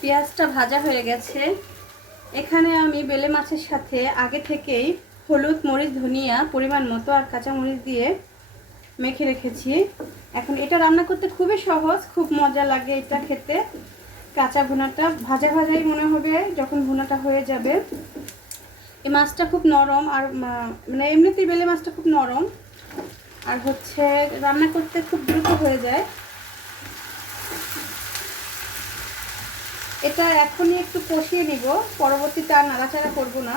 পেঁয়াজটা ভাজা হয়ে গেছে। এখানে আমি বেলে মাছের সাথে আগে থেকেই হলুদ, মরিচ, ধনিয়া পরিমাণ মতো আর কাঁচা মরিচ দিয়ে মেখে রেখেছি। এখন এটা রান্না করতে খুবই সহজ, খুব মজা লাগে এটা খেতে। কাঁচা ভুনাটা ভাজা ভাজাই মনে হবে যখন ভুনাটা হয়ে যাবে। এই মাছটা খুব নরম, আর মানে এমনিতেই বেলে মাছটা খুব নরম, আর হচ্ছে রান্না করতে খুব দ্রুত হয়ে যায়। এটা এখনই একটু কষিয়ে নিব, পরবর্তীতে আর নাড়াচাড়া করব না।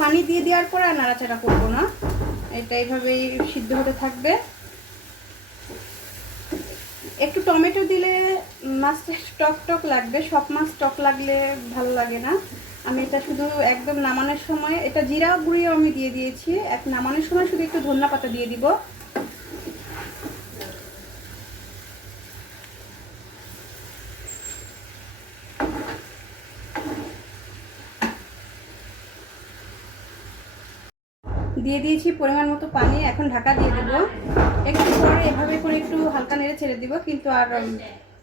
পানি দিয়ে দেওয়ার পর আর নাড়াচাড়া করব না, এটা এইভাবেই সিদ্ধ হতে থাকবে। একটু টমেটো দিলে মাছটা টক টক লাগবে, সব মাছ টক লাগলে ভালো লাগে না। আমি এটা শুধু একদম নামানোর সময়, এটা জিরা গুঁড়িও আমি দিয়ে দিয়েছি, এক নামানোর সময় শুধু একটু ধনিয়া পাতা দিয়ে দিব। দিয়ে দিয়েছি পরিমাণ মতো পানি, এখন ঢাকা দিয়ে দেব। একটু পরে এভাবে করে একটু হালকা নেড়ে ছেড়ে দিব, কিন্তু আর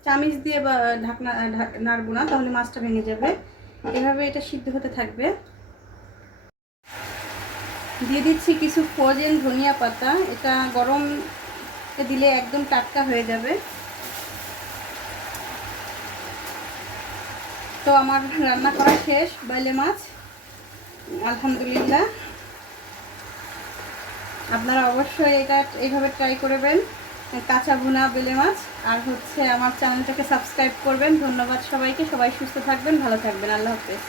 চামিচ দিয়ে বা ঢাকনা নাড়বো না, তাহলে মাছটা ভেঙে যাবে। এভাবে এটা সিদ্ধ হতে থাকবে। দিয়ে দিচ্ছি কিছু ফ্রোজেন ধনিয়া পাতা, এটা গরম দিলে একদম টাটকা হয়ে যাবে। তো আমার রান্না করা শেষ বেলে মাছ, আলহামদুলিল্লাহ। আপনারা অবশ্যই এটা এইভাবে ট্রাই করবেন, কাঁচা ভুনা বেলে মাছ। আর হচ্ছে আমার চ্যানেলটাকে সাবস্ক্রাইব করবেন। ধন্যবাদ সবাইকে, সবাই সুস্থ থাকবেন, ভালো থাকবেন, আল্লাহ হাফেজ।